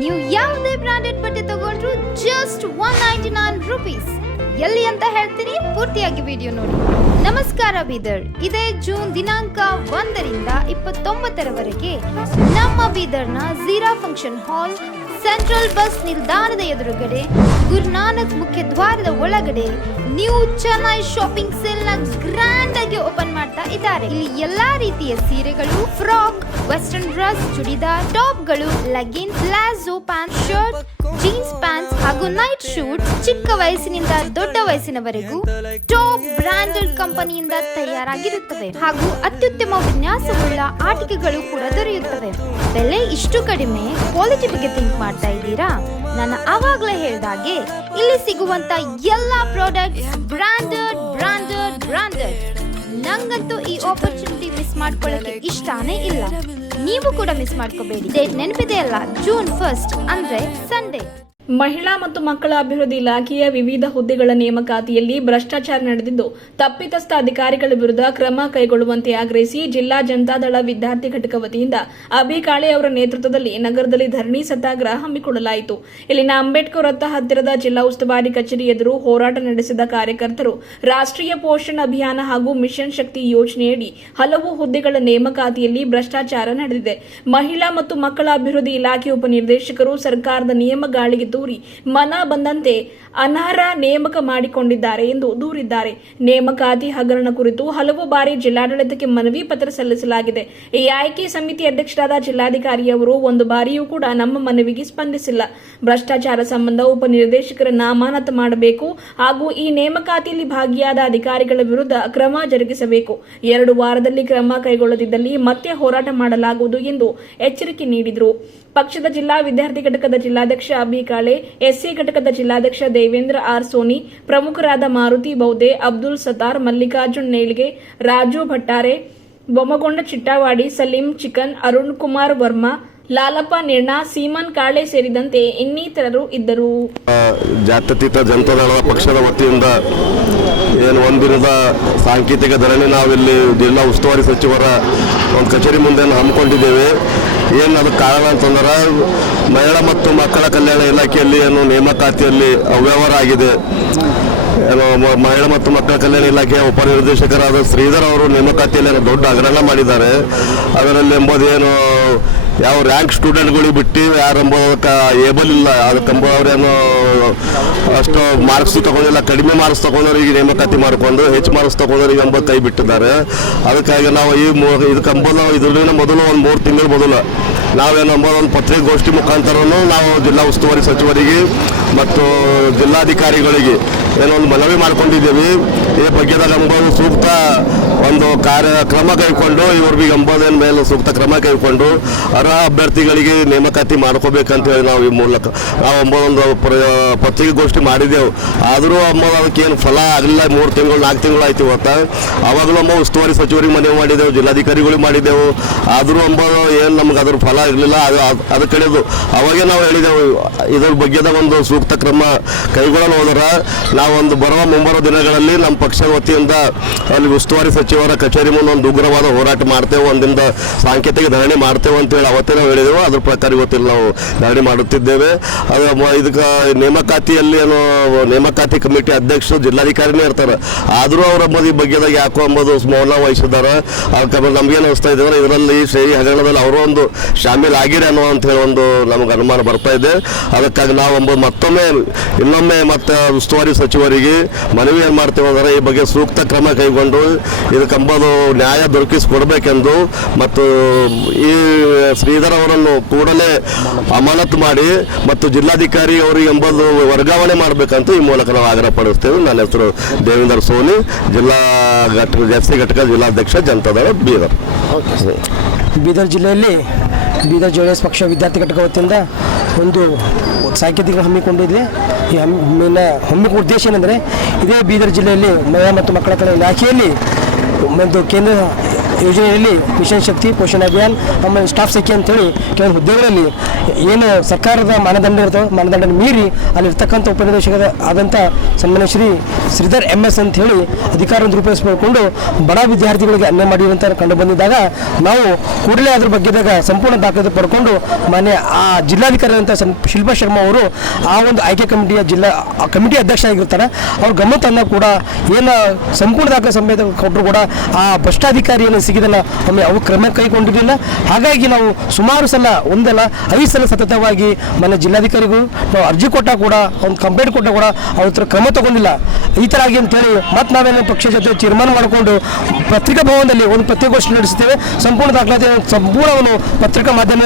ನೀವು ಯಾವುದೇ ಬ್ರಾಂಡೆಡ್ ಬಟ್ಟೆ ತಗೊಂಡ್ರು ಜಸ್ಟ್ 199 ರೂಪೀಸ್. ಎಲ್ಲಿ ಅಂತ ಹೇಳ್ತೀನಿ, ಪೂರ್ತಿಯಾಗಿ ವಿಡಿಯೋ ನೋಡಿ. ನಮಸ್ಕಾರ ಬೀದರ್. ಇದೇ ಜೂನ್ ದಿನಾಂಕ 1ರಿಂದ 29ರವರೆಗೆ ನಮ್ಮ ಬೀದರ್ನ Zeera function hall, central bus ನಿಲ್ದಾಣದ ಎದುರುಗಡೆ, ಗುರುನಾನಕ್ ಮುಖ್ಯ ದ್ವಾರದ ಒಳಗಡೆ ನ್ಯೂ ಚೆನ್ನೈ ಶಾಪಿಂಗ್ ಸೇಲ್ ನ ಗ್ರ್ಯಾಂಡ್ ಆಗಿ ಓಪನ್ ಮಾಡ್ತಾ ಇದ್ದಾರೆ. ಇಲ್ಲಿ ಎಲ್ಲಾ ರೀತಿಯ ಸೀರೆಗಳು, ಫ್ರಾಕ್, ವೆಸ್ಟರ್ನ್ ಡ್ರೆಸ್, ಚೂಡಿದಾರ್, ಟಾಪ್ಗಳು, leggin, palazzo pant, shirt, jeans pants ಹಾಗೂ ನೈಟ್ ಶೂಟ್ ಚಿಕ್ಕ ವಯಸ್ಸಿನಿಂದ ದೊಡ್ಡ ವಯಸ್ಸಿನವರೆಗೂ ಟಾಪ್ ಬ್ರಾಂಡೆಡ್ ಕಂಪನಿಯಿಂದ ತಯಾರಾಗಿರುತ್ತವೆ ಹಾಗೂ ಅತ್ಯುತ್ತಮ ವಿನ್ಯಾಸವುಳ್ಳ ಆಟಿಕೆಗಳು ಕೂಡ ದೊರೆಯುತ್ತವೆ. ಬೆಲೆ ಇಷ್ಟು ಕಡಿಮೆ, ಕ್ವಾಲಿಟಿ ಬಗ್ಗೆ ಥಿಂಕ್ ಮಾಡ್ತಾ ಇದ್ದೀರಾ? ನಾನು ಆವಾಗಲೇ ಹೇಳಿದಾಗೆ ಇಲ್ಲಿ ಸಿಗುವಂತ ಎಲ್ಲಾ ಪ್ರಾಡಕ್ಟ್ಸ್ ಬ್ರಾಂಡೆಡ್ ಬ್ರಾಂಡೆಡ್ ಬ್ರಾಂಡೆಡ್. ನಂಗಂತೂ ಈ ಆಪರ್ಚುನಿಟಿ ಮಿಸ್ ಮಾಡ್ಕೊಳ್ಳೋಕೆ ಇಷ್ಟಾನೇ ಇಲ್ಲ. ನೀವು ಕೂಡ ಮಿಸ್ ಮಾಡ್ಕೋಬೇಡಿ. ಡೇಟ್ ನೆನಪಿದೆಯಲ್ಲ, ಜೂನ್ 1 ಅಂದ್ರೆ ಸಂಡೇ. ಮಹಿಳಾ ಮತ್ತು ಮಕ್ಕಳ ಅಭಿವೃದ್ಧಿ ಇಲಾಖೆಯ ವಿವಿಧ ಹುದ್ದೆಗಳ ನೇಮಕಾತಿಯಲ್ಲಿ ಭ್ರಷ್ಟಾಚಾರ ನಡೆದಿದ್ದು ತಪ್ಪಿತಸ್ಥ ಅಧಿಕಾರಿಗಳ ವಿರುದ್ಧ ಕ್ರಮ ಕೈಗೊಳ್ಳುವಂತೆ ಆಗ್ರಹಿಸಿ ಜಿಲ್ಲಾ ಜನತಾದಳ ವಿದ್ಯಾರ್ಥಿ ಘಟಕ ವತಿಯಿಂದ ಅಭಿ ಕಾಳೆ ಅವರ ನೇತೃತ್ವದಲ್ಲಿ ನಗರದಲ್ಲಿ ಧರಣಿ ಸತ್ಯಾಗ್ರಹ ಹಮ್ಮಿಕೊಳ್ಳಲಾಯಿತು. ಇಲ್ಲಿನ ಅಂಬೇಡ್ಕರ್ ವೃತ್ತ ಹತ್ತಿರದ ಜಿಲ್ಲಾ ಉಸ್ತುವಾರಿ ಕಚೇರಿ ಎದುರು ಹೋರಾಟ ನಡೆಸಿದ ಕಾರ್ಯಕರ್ತರು ರಾಷ್ಟ್ರೀಯ ಪೋಷಣ್ ಅಭಿಯಾನ ಹಾಗೂ ಮಿಷನ್ ಶಕ್ತಿ ಯೋಜನೆಯಡಿ ಹಲವು ಹುದ್ದೆಗಳ ನೇಮಕಾತಿಯಲ್ಲಿ ಭ್ರಷ್ಟಾಚಾರ ನಡೆದಿದೆ. ಮಹಿಳಾ ಮತ್ತು ಮಕ್ಕಳ ಅಭಿವೃದ್ಧಿ ಇಲಾಖೆ ಉಪನಿರ್ದೇಶಕರು ಸರ್ಕಾರದ ನಿಯಮ ಗಾಳಿಗೆ ಮನ ಬಂದಂತೆ ಅನರ್ಹ ನೇಮಕ ಮಾಡಿಕೊಂಡಿದ್ದಾರೆ ಎಂದು ದೂರಿದ್ದಾರೆ. ನೇಮಕಾತಿ ಹಗರಣ ಕುರಿತು ಹಲವು ಬಾರಿ ಜಿಲ್ಲಾಡಳಿತಕ್ಕೆ ಮನವಿ ಪತ್ರ ಸಲ್ಲಿಸಲಾಗಿದೆ. ಈ ಆಯ್ಕೆ ಸಮಿತಿ ಅಧ್ಯಕ್ಷರಾದ ಜಿಲ್ಲಾಧಿಕಾರಿಯವರು ಒಂದು ಬಾರಿಯೂ ಕೂಡ ನಮ್ಮ ಮನವಿಗೆ ಸ್ಪಂದಿಸಿಲ್ಲ. ಭ್ರಷ್ಟಾಚಾರ ಸಂಬಂಧ ಉಪನಿರ್ದೇಶಕರನ್ನ ಅಮಾನತು ಮಾಡಬೇಕು ಹಾಗೂ ಈ ನೇಮಕಾತಿಯಲ್ಲಿ ಭಾಗಿಯಾದ ಅಧಿಕಾರಿಗಳ ವಿರುದ್ಧ ಕ್ರಮ ಜರುಗಿಸಬೇಕು. 2 ವಾರದಲ್ಲಿ ಕ್ರಮ ಕೈಗೊಳ್ಳದಿದ್ದಲ್ಲಿ ಮತ್ತೆ ಹೋರಾಟ ಮಾಡಲಾಗುವುದು ಎಂದು ಎಚ್ಚರಿಕೆ ನೀಡಿದರು. ಪಕ್ಷದ ಜಿಲ್ಲಾ ವಿದ್ಯಾರ್ಥಿ ಘಟಕದ ಜಿಲ್ಲಾಧ್ಯಕ್ಷ ಅಭಿ ಕಾಳೆ, ಎಸ್ಸಿ ಘಟಕದ ಜಿಲ್ಲಾಧ್ಯಕ್ಷ ದೇವೇಂದ್ರ ಆರ್ ಸೋನಿ, ಪ್ರಮುಖರಾದ ಮಾರುತಿ ಬೌದ್ದೆ, ಅಬ್ದುಲ್ ಸತ್ತಾರ್, ಮಲ್ಲಿಕಾರ್ಜುನ್ ನೇಳ್ಗೆ, ರಾಜು ಭಟ್ಟಾರೆ, ಬೊಮ್ಮಗೊಂಡ ಚಿಟ್ಟಾವಾಡಿ, ಸಲೀಂ ಚಿಕನ್, ಅರುಣ್ ಕುಮಾರ್ ವರ್ಮಾ, ಲಾಲಪ್ಪ ನಿರ್ಣಾ, ಸೀಮನ್ ಕಾಳೆ ಸೇರಿದಂತೆ ಇನ್ನಿತರರು ಇದ್ದರು. ಜಾತ್ಯತೀತ ಜನತಾದಳ ಪಕ್ಷದ ವತಿಯಿಂದ ಏನು ಒಂದಿನದ ಸಾಂಕೇತಿಕ ಧರಣಿ ನಾವಿಲ್ಲಿ ಜಿಲ್ಲಾ ಉಸ್ತುವಾರಿ ಸಚಿವರ ಒಂದು ಕಚೇರಿ ಮುಂದೆ ಹಮ್ಮಿಕೊಂಡಿದ್ದೇವೆ. ಏನು ಅದಕ್ಕೆ ಕಾರಣ ಅಂತಂದ್ರೆ ಮಹಿಳಾ ಮತ್ತು ಮಕ್ಕಳ ಕಲ್ಯಾಣ ಇಲಾಖೆಯಲ್ಲಿ ಏನು ನೇಮಕಾತಿಯಲ್ಲಿ ಅವ್ಯವಹಾರ ಆಗಿದೆ. ಏನು ಮಹಿಳಾ ಮತ್ತು ಮಕ್ಕಳ ಕಲ್ಯಾಣ ಇಲಾಖೆಯ ಉಪನಿರ್ದೇಶಕರಾದ ಶ್ರೀಧರ್ ಅವರು ನೇಮಕಾತಿಯಲ್ಲಿ ದೊಡ್ಡ ಹಗರಣ ಮಾಡಿದ್ದಾರೆ. ಅದರಲ್ಲಿ ಎಂಬುದೇನು ಯಾವ ರ್ಯಾಂಕ್ ಸ್ಟೂಡೆಂಟ್ಗಳಿಗೆ ಬಿಟ್ಟು ಯಾರು ಎಂಬುದಕ್ಕೆ ಏಬಲ್ ಇಲ್ಲ, ಅದಕ್ಕಂಬುದವ್ರೇನು ಅಷ್ಟು ಮಾರ್ಕ್ಸ್ ತಗೊಂಡಿಲ್ಲ, ಕಡಿಮೆ ಮಾರ್ಕ್ಸ್ ತಗೊಂಡವ್ರಿಗೆ ನೇಮಕಾತಿ ಮಾಡಿಕೊಂಡು ಹೆಚ್ಚು ಮಾರ್ಕ್ಸ್ ತಗೊಂಡವ್ರಿಗೆ ಎಂಬುದು ಕೈ ಬಿಟ್ಟಿದ್ದಾರೆ. ಅದಕ್ಕಾಗಿ ನಾವು ಇದಕ್ಕಂಬುದು ಇದ್ರಲ್ಲಿನ ಮೊದಲು ಒಂದು 3 ತಿಂಗಳ ಮೊದಲು ನಾವೇನಂಬೋದು ಒಂದು ಪತ್ರಿಕಾಗೋಷ್ಠಿ ಮುಖಾಂತರನು ನಾವು ಜಿಲ್ಲಾ ಉಸ್ತುವಾರಿ ಸಚಿವರಿಗೆ ಮತ್ತು ಜಿಲ್ಲಾಧಿಕಾರಿಗಳಿಗೆ ಏನೊಂದು ಮನವಿ ಮಾಡ್ಕೊಂಡಿದ್ದೀವಿ. ಈ ಬಗ್ಗೆದಾಗ ಎಂಬುದು ಸೂಕ್ತ ಒಂದು ಕಾರ್ಯಕ್ರಮ ಕೈಗೊಂಡು ಇವ್ರಿಗೆ ಎಂಬುದೇನ ಮೇಲೆ ಸೂಕ್ತ ಕ್ರಮ ಕೈಗೊಂಡು ಅರ್ಹ ಅಭ್ಯರ್ಥಿಗಳಿಗೆ ನೇಮಕಾತಿ ಮಾಡ್ಕೋಬೇಕಂತ ಹೇಳಿ ನಾವು ಈ ಮೂಲಕ ನಾವು ಎಂಬುದೊಂದು ಪತ್ರಿಕಾಗೋಷ್ಠಿ ಮಾಡಿದ್ದೆವು. ಆದರೂ ಎಂಬುದು ಅದಕ್ಕೆ ಏನು ಫಲ ಆಗಲಿಲ್ಲ. 3 ತಿಂಗಳು 4 ತಿಂಗಳು ಆಯ್ತು ಇವತ್ತು. ಅವಾಗಲೂ ಉಸ್ತುವಾರಿ ಸಚಿವರಿಗೆ ಮನವಿ ಮಾಡಿದ್ದೆವು, ಜಿಲ್ಲಾಧಿಕಾರಿಗಳಿಗೆ ಮಾಡಿದ್ದೆವು. ಆದರೂ ಎಂಬುದು ಏನು ನಮ್ಗೆ ಅದ್ರ ಫಲ ಇರಲಿಲ್ಲ. ಅದು ಕಡೆದು ಅವಾಗೇ ನಾವು ಹೇಳಿದೆವು ಇದ್ರ ಬಗ್ಗೆದ ಒಂದು ಸೂಕ್ತ ಕ್ರಮ ಕೈಗೊಳ್ಳಲು ಹೋದ್ರೆ ನಾವೊಂದು ಮುಂಬರುವ ದಿನಗಳಲ್ಲಿ ನಮ್ಮ ಪಕ್ಷದ ವತಿಯಿಂದ ಅಲ್ಲಿ ಉಸ್ತುವಾರಿ ಸಚಿವರ ಕಚೇರಿ ಮುಂದೆ ಒಂದು ಉಗ್ರವಾದ ಹೋರಾಟ ಮಾಡ್ತೇವೆ, ಒಂದಿಂದ ಸಾಂಕೇತಿಕ ಧರಣಿ ಮಾಡ್ತೇವೆ ಅಂತೇಳಿ ಅವತ್ತೇ ನಾವು ಹೇಳಿದೆವು. ಅದ್ರ ಪ್ರಕಾರ ಇವತ್ತಿಲ್ಲ ನಾವು ಧರಣಿ ಮಾಡುತ್ತಿದ್ದೇವೆ. ಅದು ಇದಕ್ಕೆ ನೇಮಕಾತಿಯಲ್ಲಿ ಏನು ನೇಮಕಾತಿ ಕಮಿಟಿ ಅಧ್ಯಕ್ಷರು ಜಿಲ್ಲಾಧಿಕಾರಿನೇ ಇರ್ತಾರೆ. ಆದರೂ ಅವರ ಈ ಬಗ್ಗೆದಾಗ ಯಾಕೋ ಎಂಬುದು ಮೌನ ವಹಿಸಿದ್ದಾರೆ. ಅದಕ್ಕೆ ನಮ್ಗೇನು ಅನಿಸ್ತಾ ಇದೆ ಅಂದರೆ ಇದರಲ್ಲಿ ಈ ಹಗರಣದಲ್ಲಿ ಅವರು ಒಂದು ಶಾಮೀಲ್ ಆಗಿರಿ ಅನ್ನೋ ಅಂತ ಹೇಳಿ ಒಂದು ನಮಗೆ ಅನುಮಾನ ಬರ್ತಾ ಇದೆ. ಅದಕ್ಕಾಗಿ ನಾವು ಇನ್ನೊಮ್ಮೆ ಮತ್ತೆ ಉಸ್ತುವಾರಿ ಸಚಿವರಿಗೆ ಮನವಿ ಏನು ಮಾಡ್ತೇವೆ ಅಂದರೆ ಈ ಬಗ್ಗೆ ಸೂಕ್ತ ಕ್ರಮ ಕೈಗೊಂಡು ಇದಕ್ಕೆಂಬುದು ನ್ಯಾಯ ದೊರಕಿಸಿಕೊಡ್ಬೇಕೆಂದು ಮತ್ತು ಈ ಶ್ರೀಧರ್ ಅವರನ್ನು ಕೂಡಲೇ ಅಮಾನತು ಮಾಡಿ ಮತ್ತು ಜಿಲ್ಲಾಧಿಕಾರಿ ಅವರಿಗೆ ಎಂಬುದು ವರ್ಗಾವಣೆ ಮಾಡಬೇಕಂತ ಈ ಮೂಲಕ ನಾವು ಆಗ್ರಹ ಪಡಿಸ್ತೇವೆ. ನನ್ನ ಹೆಸರು ದೇವೇಂದ್ರ ಸೋನಿ, ಜಿಲ್ಲಾ ಎಸ್ಸಿ ಘಟಕ ಜಿಲ್ಲಾಧ್ಯಕ್ಷ ಜನತಾದಳ ಬೀದರ್. ಬೀದರ್ ಜಿಲ್ಲೆಯಲ್ಲಿ ಬೀದರ್ ಜೆಡಿಎಸ್ ಪಕ್ಷ ವಿದ್ಯಾರ್ಥಿ ಘಟಕ ವತಿಯಿಂದ ಒಂದು ಸಾಂಕೇತಿಕ ಹಮ್ಮಿಕೊಂಡಿದೆ. ಈ ಹಮ್ಮಿಕೊಂಡ ಉದ್ದೇಶ ಏನಂದರೆ ಇದೇ ಬೀದರ್ ಜಿಲ್ಲೆಯಲ್ಲಿ ಮಹಿಳಾ ಮತ್ತು ಮಕ್ಕಳ ಕಲ್ಯಾಣ ಇಲಾಖೆಯಲ್ಲಿ ಒಂದು ಕೇಂದ್ರ ಯೋಜನೆಯಲ್ಲಿ ಮಿಷನ್ ಶಕ್ತಿ, ಪೋಷಣ್ ಅಭಿಯಾನ್, ಆಮೇಲೆ ಸ್ಟಾಫ್ ಸಖಿ ಅಂತೇಳಿ ಕೆಲವು ಹುದ್ದೆಗಳಲ್ಲಿ ಏನು ಸರ್ಕಾರದ ಮಾನದಂಡ ಇರ್ತವೆ, ಮಾನದಂಡ ಮೀರಿ ಅಲ್ಲಿರ್ತಕ್ಕಂಥ ಉಪನಿರ್ದೇಶಕರ ಆದಂಥ ಸನ್ಮಾನ್ಯ ಶ್ರೀಧರ್ MS ಅಂತ ಹೇಳಿ ಅಧಿಕಾರವನ್ನು ದುರುಪಯೋಗಿಸಿಕೊಂಡು ಬಡ ವಿದ್ಯಾರ್ಥಿಗಳಿಗೆ ಅನ್ಯಾಯ ಮಾಡಿರುವಂಥ ಕಂಡು ಬಂದಿದ್ದಾಗ ನಾವು ಕೂಡಲೇ ಅದ್ರ ಬಗ್ಗೆದಾಗ ಸಂಪೂರ್ಣ ದಾಖಲೆ ಪಡ್ಕೊಂಡು ಮಾನ್ಯ ಆ ಜಿಲ್ಲಾಧಿಕಾರಿ ಅಂತ ಶಿಲ್ಪಾ ಶರ್ಮಾ ಅವರು ಆ ಒಂದು ಆಯ್ಕೆ ಕಮಿಟಿಯ ಕಮಿಟಿ ಅಧ್ಯಕ್ಷ ಆಗಿರ್ತಾರೆ. ಅವ್ರ ಗಮನ ತಂದ ಕೂಡ ಏನು ಸಂಪೂರ್ಣ ದಾಖಲೆ ಸಮೇತ ಕೊಟ್ಟರು ಕೂಡ ಆ ಭ್ರಷ್ಟಾಧಿಕಾರಿಯನ್ನು ಸಿಗಿದಲ್ಲ ಒಮ್ಮೆ ಅವು ಕ್ರಮ ಕೈಗೊಂಡಿರಲಿಲ್ಲ. ಹಾಗಾಗಿ ನಾವು ಸುಮಾರು ಸಲ ಒಂದಲ್ಲ 5 ಸಲ ಸತತವಾಗಿ ಮಾನ್ಯ ಜಿಲ್ಲಾಧಿಕಾರಿಗಳು ನಾವು ಅರ್ಜಿ ಕೊಟ್ಟ ಕೂಡ ಒಂದು ಕಂಪ್ಲೇಂಟ್ ಕೊಟ್ಟ ಕೂಡ ಅವ್ರ ಹತ್ರ ಕ್ರಮ ತಗೊಂಡಿಲ್ಲ. ಈ ಥರ ಆಗಿ ಅಂತೇಳಿ ಮತ್ತು ನಾವೇನು ಪಕ್ಷ ಜೊತೆ ತೀರ್ಮಾನ ಮಾಡಿಕೊಂಡು ಪತ್ರಿಕಾ ಭವನದಲ್ಲಿ ಒಂದು ಪತ್ರಿಕಾಗೋಷ್ಠಿ ನಡೆಸುತ್ತೇವೆ. ಸಂಪೂರ್ಣ ದಾಖಲಾತಿ ಸಂಪೂರ್ಣವನ್ನು ಪತ್ರಿಕಾ ಮಾಧ್ಯಮ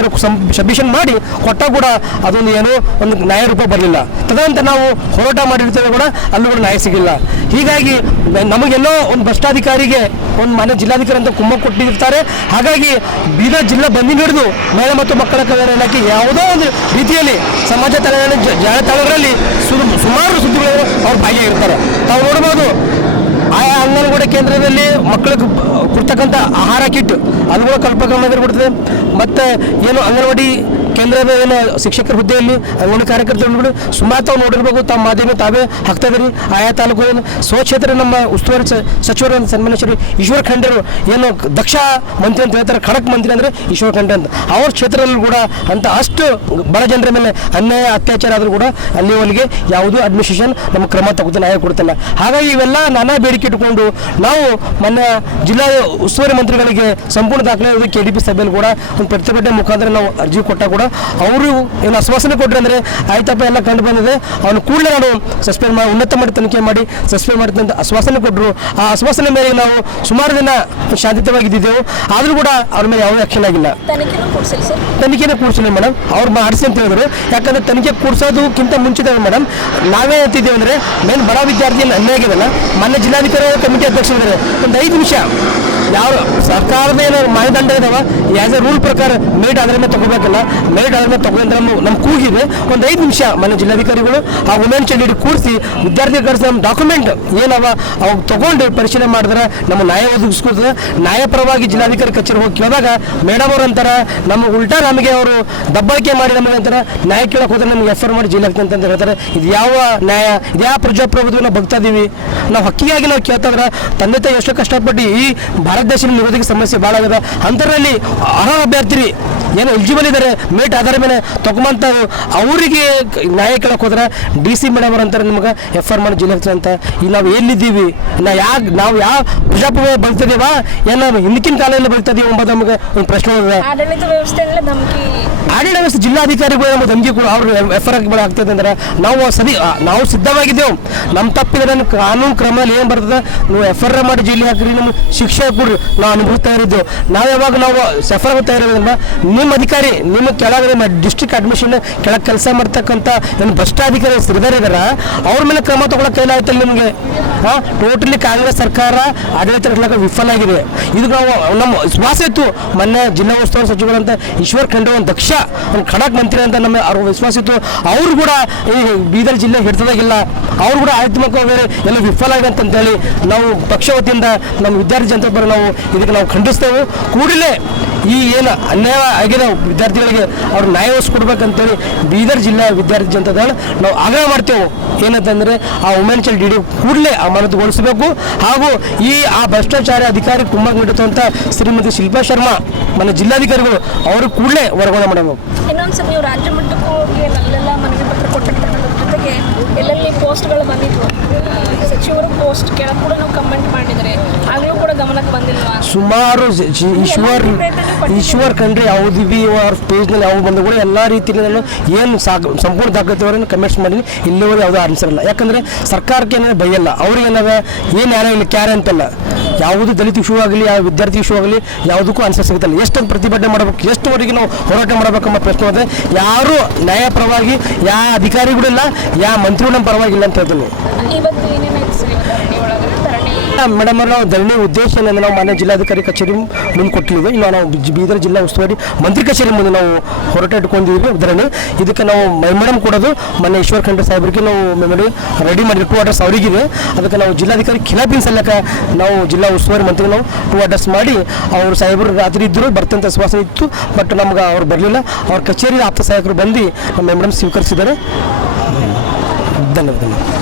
ಸಬ್ಮಿಷನ್ ಮಾಡಿ ಕೊಟ್ಟ ಕೂಡ ಅದೊಂದು ಏನೋ ಒಂದು ನ್ಯಾಯ ರೂಪ ಬರಲಿಲ್ಲ. ತದನಂತರ ನಾವು ಹೋರಾಟ ಮಾಡಿರ್ತೇವೆ ಕೂಡ ಅಲ್ಲೂ ಕೂಡ ನ್ಯಾಯ ಸಿಗಿಲ್ಲ. ಹೀಗಾಗಿ ನಮಗೆಲ್ಲೋ ಒಂದು ಭ್ರಷ್ಟಾಧಿಕಾರಿಗೆ ಒಂದು ಮಾನ್ಯ ಜಿಲ್ಲಾಧಿಕಾರಿ ಅಂತ ಕುಮ್ಮ ಕೊಟ್ಟಿರ್ತಾರೆ. ಹಾಗಾಗಿ ಬೀದರ್ ಜಿಲ್ಲಾ ಬಂದಿ ಹಿಡಿದು ಮಹಿಳಾ ಮತ್ತು ಮಕ್ಕಳ ಕಲ್ಯಾಣ ಇಲಾಖೆ ಯಾವುದೋ ಒಂದು ರೀತಿಯಲ್ಲಿ ಸಮಾಜ ಜಾಲತಾಣಗಳಲ್ಲಿ ಸುಮಾರು ಸುದ್ದಿಗಳು ಅವ್ರು ಭಾಗಿಯಾಗಿರ್ತಾರೆ. ತಾವು ನೋಡ್ಬೋದು ಆಯಾ ಅಂಗನವಾಡಿ ಕೇಂದ್ರದಲ್ಲಿ ಮಕ್ಕಳಿಗೆ ಕೊಡ್ತಕ್ಕಂಥ ಆಹಾರ ಕಿಟ್ ಅದು ಕೂಡ ಕಲ್ಪಕ್ರಮ ಇರ್ಬಿಡ್ತದೆ. ಮತ್ತು ಏನು ಅಂಗನವಾಡಿ ಕೇಂದ್ರದ ಏನು ಶಿಕ್ಷಕರ ಹುದ್ದೆಯಲ್ಲಿ ಅಂಗನವಾಡಿ ಕಾರ್ಯಕರ್ತರುಗಳು ಸುಮಾರು ತಾವು ನೋಡಿರ್ಬೇಕು. ತಮ್ಮ ಮಾಧ್ಯಮ ತಾವೇ ಹಾಕ್ತಾ ಇದ್ದೀರಿ. ಆಯಾ ತಾಲೂಕು ಸ್ವಕ್ಷೇತ್ರ ನಮ್ಮ ಉಸ್ತುವಾರಿ ಸಚಿವರು ಸನ್ಮಾನ್ಯ ಶ್ರೀ ಈಶ್ವರ್ ಖಂಡ್ರೆ ಏನು ದಕ್ಷ ಮಂತ್ರಿ ಅಂತ ಹೇಳ್ತಾರೆ, ಖಡಕ್ ಮಂತ್ರಿ ಅಂದರೆ ಈಶ್ವರ್ ಖಂಡ್ರೆ ಅಂತ. ಅವ್ರ ಕ್ಷೇತ್ರದಲ್ಲಿ ಕೂಡ ಅಂತ ಅಷ್ಟು ಬಡ ಜನರ ಮೇಲೆ ಅನ್ಯಾಯ ಅತ್ಯಾಚಾರ ಆದರೂ ಕೂಡ ಅಲ್ಲಿವರೆಗೆ ಯಾವುದೂ ಅಡ್ಮಿನಿಸ್ಟ್ರೇಷನ್ ನಮ್ಮ ಕ್ರಮ ತಗೋತ ನ್ಯಾಯ ಕೊಡ್ತಿಲ್ಲ. ಹಾಗಾಗಿ ಇವೆಲ್ಲ ನಾನಾ ಬೇಡಿಕೆ ಇಟ್ಟುಕೊಂಡು ನಾವು ಮೊನ್ನೆ ಜಿಲ್ಲಾ ಉಸ್ತುವಾರಿ ಮಂತ್ರಿಗಳಿಗೆ ಸಂಪೂರ್ಣ ದಾಖಲೆ KDP ಸಭೆಯಲ್ಲಿ ಕೂಡ ಒಂದು ಪ್ರತಿಭಟನೆ ಮುಖಾಂತರ ನಾವು ಅರ್ಜಿ ಕೊಟ್ಟ ಕೂಡ ಅವರು ಏನು ಆಶ್ವಾಸನೆ ಕೊಟ್ಟರೆ ಅಂದರೆ ಆಯ್ತಪ್ಪ ಎಲ್ಲ ಕಂಡು ಬಂದಿದೆ, ಅವನು ಕೂಡಲೇ ನಾನು ಸಸ್ಪೆಂಡ್ ಮಾಡಿ ಉನ್ನತ ಮಟ್ಟ ತನಿಖೆ ಮಾಡಿ ಸಸ್ಪೆಂಡ್ ಮಾಡ್ತೀನಿ ಅಂತ ಆಶ್ವಾಸನೆ ಕೊಟ್ಟರು. ಆ ಆಶ್ವಾಸನೆ ಮೇಲೆ ನಾವು ಸುಮಾರು ದಿನ ಶಾಂತಿಯುತವಾಗಿದ್ದೆವು. ಆದರೂ ಕೂಡ ಅವ್ರ ಮೇಲೆ ಯಾವುದೇ ಆಕ್ಷನ್ ಆಗಿಲ್ಲ. ತನಿಖೆನೇ ಕೂಡಿಸಿಲ್ಲ ಮೇಡಮ್, ಅವ್ರು ಮಾಡಿಸಿ ಅಂತ ಹೇಳಿದ್ರು. ಯಾಕಂದರೆ ತನಿಖೆ ಕೂಡಿಸೋದಕ್ಕಿಂತ ಮುಂಚಿತ ಮೇಡಮ್ ನಾವೇ ಹೇಳ್ತಿದ್ದೇವೆ ಅಂದರೆ ಮೇನ್ ಬಡ ವಿದ್ಯಾರ್ಥಿಯನ್ನು ಅನ್ಯಾಯ ಆಗಿದೆಲ್ಲ ಮಾನ್ಯ ಜಿಲ್ಲಾಧಿಕಾರಿ ಕಮಿಟಿ ಅಧ್ಯಕ್ಷರಿದ್ದಾರೆ. ಒಂದು 5 ನಿಮಿಷ ಯಾವ ಸರ್ಕಾರದ ಏನು ಮಾನದಂಡ ಇದಾವ ಆ್ಯಸ್ ಎ ರೂಲ್ ಪ್ರಕಾರ ಮೇಟ್ ಅದರ ಮೇಲೆ ತಗೋಬೇಕಲ್ಲ, ಮೇಟ್ ಅದರ ಮೇಲೆ ತಗೊಂಡ್ರೆ ನಮ್ಮ ಕೂಗಿದೆ. ಒಂದು 5 ನಿಮಿಷ ಮಾನ್ಯ ಜಿಲ್ಲಾಧಿಕಾರಿಗಳು ಆ ವುಮೆನ್ ಚೈಲ್ಡ್ ಕೂರಿಸಿ ವಿದ್ಯಾರ್ಥಿಗಳು ಕಳಿಸಿ ನಮ್ಮ ಡಾಕ್ಯುಮೆಂಟ್ ಏನವ ಅವಾಗ ತೊಗೊಂಡು ಪರಿಶೀಲನೆ ಮಾಡಿದ್ರೆ ನಮ್ಮ ನ್ಯಾಯ ಒದಗಿಸ್ಕೊಡ್ತದೆ. ನ್ಯಾಯಪರವಾಗಿ ಜಿಲ್ಲಾಧಿಕಾರಿ ಕಚೇರಿ ಹೋಗಿ ಕೇಳಿದಾಗ ಮೇಡಮ್ ಅವ್ರು ಅಂತಾರೆ ನಮ್ಮ ಉಲ್ಟಾ ನಮಗೆ ಅವರು ದಬ್ಬಾಳಿಕೆ ಮಾಡಿ ನಮಗೆ ಅಂತಾರೆ ನ್ಯಾಯ ಕೇಳಕ್ಕೆ ಹೋದ್ರೆ ನಮ್ಗೆ FR ಮಾಡಿ ಜೈಲ್ ಆಗ್ತದೆ ಅಂತ ಹೇಳ್ತಾರೆ. ಇದು ಯಾವ ನ್ಯಾಯ? ಇದು ಯಾವ ಪ್ರಜಾಪ್ರಭುತ್ವ ನಾವು ಬಗ್ತಾ ಇದ್ದೀವಿ? ನಾವು ಹಕ್ಕಿಗಾಗಿ ನಾವು ಕೇಳ್ತಾದ್ರೆ ತಂದೆ ತಾಯಿ ಎಷ್ಟು ಕಷ್ಟಪಟ್ಟು ಈ ಭಾರತ ದೇಶದಲ್ಲಿ ನಿರೋಧಕ ಸಮಸ್ಯೆ ಭಾಳ ಆಗಿದೆ. ಅಂಥದ್ರಲ್ಲಿ ಅರ್ಹ ಅಭ್ಯರ್ಥಿ ಏನು ಎಲಿಜಿಬಲ್ ಇದ್ದಾರೆ ಮೇಟ್ ಆಧಾರ ಮೇಲೆ ತಗೊಂಬಂತ ಅವರಿಗೆ ನ್ಯಾಯ ಕೇಳಕ್ಕೆ ಹೋದ್ರೆ DC ಮೇಡಮ್ ಅವ್ರು ಅಂತಾರೆ ನಿಮ್ಗೆ FR ಮಾಡಿ ಜೈಲ್ ಆಗ್ತದೆ ಅಂತ. ಈಗ ನಾವು ಎಲ್ಲಿದ್ದೀವಿ? ನಾವು ಯಾವ ಪ್ರಜಾಪ್ರಭುತ್ವ ಬಗ್ತಿದ್ದೀವ ಏನೋ ಹಿಂದಿನ ಕಾಲದಲ್ಲಿ ಬಗ್ತಾ ಇದೀವಿ ಎಂಬುದು ನಮಗೆ ಒಂದು ಪ್ರಶ್ನೆ ಇದೆ. ಆಡಳಿತ ವ್ಯವಸ್ಥೆ ಜಿಲ್ಲಾಧಿಕಾರಿಗಳು ನಮ್ಮ ಧಮಕಿ ಕೂಡ ಅವ್ರು FR ಆಗ್ತದೆ ಅಂದ್ರೆ ನಾವು ಸಿದ್ಧವಾಗಿದ್ದೆವು. ನಮ್ಮ ತಪ್ಪಿದ್ರೆ ಕಾನೂನು ಕ್ರಮದಲ್ಲಿ ಏನು ಬರ್ತದೆ, ನೀವು FR ಮಾಡಿ ಜೈಲಿಗೆ ಹಾಕಿರಿ, ನಮ್ಮ ಶಿಕ್ಷೆ ಕೊಡ್ರಿ, ನಾವು ಅನುಭವಿಸ್ತಾ ಇರಿದ್ದೆವು. ನಾವು ಯಾವಾಗ ನಾವು FR ಆಗ್ತಾ ಇರೋದ್ರಿಂದ ನಿಮ್ಮ ಅಧಿಕಾರಿ ನಿಮ್ಮ ಕೆಳಗಡೆ ಡಿಸ್ಟ್ರಿಕ್ಟ್ ಅಡ್ಮಿಷನ್ ಕೆಳಗೆ ಕೆಲಸ ಮಾಡ್ತಕ್ಕಂಥ ಏನು ಭ್ರಷ್ಟಾಧಿಕಾರಿ ಶ್ರೀಧರ್ ಇದಾರ ಅವ್ರ ಮೇಲೆ ಕ್ರಮ ತಗೊಳ್ಳೋಕೆ ಕೈಲಾಯ್ತಲ್ಲ ನಿಮಗೆ. ಟೋಟಲಿ ಕಾಂಗ್ರೆಸ್ ಸರ್ಕಾರ ಆಡಳಿತ ನಡೆಸಲಿಕ್ಕೆ ವಿಫಲ ಆಗಿದೆ. ಇದು ನಾವು ನಮ್ಮ ವಿಶ್ವಾಸ ಇತ್ತು. ಮೊನ್ನೆ ಜಿಲ್ಲಾ ಉಸ್ತುವಾರಿ ಸಚಿವರಂತ ಈಶ್ವರ್ ಖಂಡ್ರೆ ಒಂದು ದಕ್ಷ ಒಂದು ಖಡಕ್ ಮಂತ್ರಿ ಅಂತ ನಮ್ಮ ಅವ್ರ ವಿಶ್ವಾಸ ಇತ್ತು. ಅವರು ಕೂಡ ಈ ಬೀದರ್ ಜಿಲ್ಲೆ ಹಿಡಿದಾಗಿಲ್ಲ, ಅವರು ಕೂಡ ಆಡಳಿತಾತ್ಮಕವಾಗಿ ಎಲ್ಲ ವಿಫಲ ಆಗಿದೆ ಅಂತೇಳಿ ನಾವು ಪಕ್ಷ ವತಿಯಿಂದ ನಮ್ಮ ವಿದ್ಯಾರ್ಥಿ ಜನತಾ ಪರ ನಾವು ಇದಕ್ಕೆ ನಾವು ಖಂಡಿಸ್ತೇವೆ. ಕೂಡಲೇ ಈ ಏನು ಅನ್ಯಾಯ ಆಗಿದೆ ವಿದ್ಯಾರ್ಥಿಗಳಿಗೆ ಅವ್ರು ನ್ಯಾಯ ಒದಗಿಸ್ಕೊಡ್ಬೇಕಂತೇಳಿ ಬೀದರ್ ಜಿಲ್ಲಾ ವಿದ್ಯಾರ್ಥಿ ಜನತಾ ದಳ ನಾವು ಆಗ್ರಹ ಮಾಡ್ತೇವೆ. ಏನಂತಂದರೆ ಆ ವುಮೆನ್ ಚೈಲ್ಡ್ DD ಕೂಡಲೇ ಅಮಾನತುಗೊಳಿಸಬೇಕು. ಹಾಗೂ ಆ ಭ್ರಷ್ಟಾಚಾರ ಅಧಿಕಾರಿ ಕುಮ್ಮಕ್ ನೀಡುತ್ತಂಥ ಶ್ರೀಮತಿ ಶಿಲ್ಪಾ ಶರ್ಮಾ ಮನೆ ಜಿಲ್ಲಾಧಿಕಾರಿಗಳು ಅವರು ಕೂಡಲೇ ವರ್ಗಾವಣೆ ಮಾಡಬೇಕು. ಇನ್ನೊಂದ್ಸಲ ನೀವು ರಾಜ್ಯ ಮಟ್ಟಕ್ಕೂ ಹೋಗಿ ಅಲ್ಲೆಲ್ಲ ಮನವಿ ಪತ್ರ ಕೊಟ್ಟಿರ್ತಕ್ಕಂಥ ಜೊತೆಗೆ ಎಲ್ಲೆಲ್ಲಿ ಪೋಸ್ಟ್ಗಳು ಬಂದಿದ್ವು, ಸಚಿವರು ಪೋಸ್ಟ್ ಕೆಳಗೆ ಕೂಡ ನಾವು ಕಮೆಂಟ್ ಮಾಡಿದರೆ ಆಗಲೂ ಕೂಡ ಗಮನಕ್ಕೆ ಬಂದಿಲ್ವಾ? ಸುಮಾರು ಈಶ್ವರ್ ಖಂಡ್ರೆ ಯಾವುದು ಬಿ ಅವ್ರ ಪೇಜ್ನಲ್ಲಿ ಯಾವ ಬಂದು ಕೂಡ ಎಲ್ಲ ರೀತಿಯಲ್ಲಿ ನಾನು ಏನು ಸಂಪೂರ್ಣ ದಾಖಲಾತಿಯವರನ್ನು ಕಮೆಂಟ್ಸ್ ಮಾಡಿ ಇಲ್ಲಿವರೆಗೂ ಯಾವುದೂ ಆನ್ಸರ್ ಇಲ್ಲ. ಯಾಕಂದರೆ ಸರ್ಕಾರಕ್ಕೆ ಏನಾದ್ರು ಭಯಲ್ಲ, ಅವ್ರಿಗೆ ಏನಾದ ಏನು ಯಾರ ಇಲ್ಲ ಕ್ಯಾರೆ ಅಂತಲ್ಲ, ಯಾವುದು ದಲಿತ ಇಶ್ಯೂ ಆಗಲಿ ಯಾವ ವಿದ್ಯಾರ್ಥಿ ಇಶ್ಯೂ ಆಗಲಿ ಯಾವುದಕ್ಕೂ ಆನ್ಸರ್ ಸಿಗುತ್ತಲ್ಲ. ಎಷ್ಟೊಂದು ಪ್ರತಿಭಟನೆ ಮಾಡಬೇಕು, ಎಷ್ಟುವರೆಗೆ ನಾವು ಹೋರಾಟ ಮಾಡಬೇಕೆಂಬ ಪ್ರಶ್ನೆ ಇದೆ. ಯಾರೂ ನ್ಯಾಯಪರವಾಗಿ ಯಾವ ಅಧಿಕಾರಿಗಳಿಲ್ಲ, ಯಾವ ಮಂತ್ರಿಗಳು ನಮ್ಮ ಪರವಾಗಿಲ್ಲ ಅಂತ ಹೇಳ್ತೀನಿ. ಮೇಡಮ್ ನಾವು ಧರಣಿ ಉದ್ದೇಶ ಏನಂದ್ರೆ ನಾವು ಮಾನ್ಯ ಜಿಲ್ಲಾಧಿಕಾರಿ ಕಚೇರಿ ಮುಂದೆ ಕೊಟ್ಟಿದ್ದೀವಿ. ಇನ್ನು ನಾವು ಬೀದರ್ ಜಿಲ್ಲಾ ಉಸ್ತುವಾರಿ ಮಂತ್ರಿ ಕಚೇರಿ ಮುಂದೆ ನಾವು ಹೋರಾಟ ಇಟ್ಕೊಂಡಿದ್ದೀವಿ ಧರಣಿ. ಇದಕ್ಕೆ ನಾವು ಮೇಡಮ್ ಕೊಡೋದು ಮೊನ್ನೆ ಈಶ್ವರ್ ಖಂಡ್ರೆ ಸಾಹೇಬರಿಗೆ ನಾವು ಮೆಮೊರಿ ರೆಡಿ ಮಾಡಿ 2 ಆರ್ಡರ್ಸ್ ಅವರಿಗಿದೆ. ಅದಕ್ಕೆ ನಾವು ಜಿಲ್ಲಾಧಿಕಾರಿ ಖಿಲಾಫಿನ ಸಲ್ಲಕ್ಕೆ ನಾವು ಜಿಲ್ಲಾ ಉಸ್ತುವಾರಿ ಮಂತ್ರಿ ನಾವು 2 ಆರ್ಡರ್ಸ್ ಮಾಡಿ ಅವರು ಸಾಹೇಬರು ರಾತ್ರಿ ಇದ್ದರು ಬರ್ತಂತ ವಿಶ್ವಾಸ ಇತ್ತು. ಬಟ್ ನಮ್ಗೆ ಅವ್ರು ಬರಲಿಲ್ಲ. ಅವ್ರ ಕಚೇರಿ ಆಪ್ತ ಸಹಾಯಕರು ಬಂದು ನಮ್ಮ ಮೇಡಮ್ ಸ್ವೀಕರಿಸಿದ್ದಾರೆ. ಧನ್ಯವಾದ.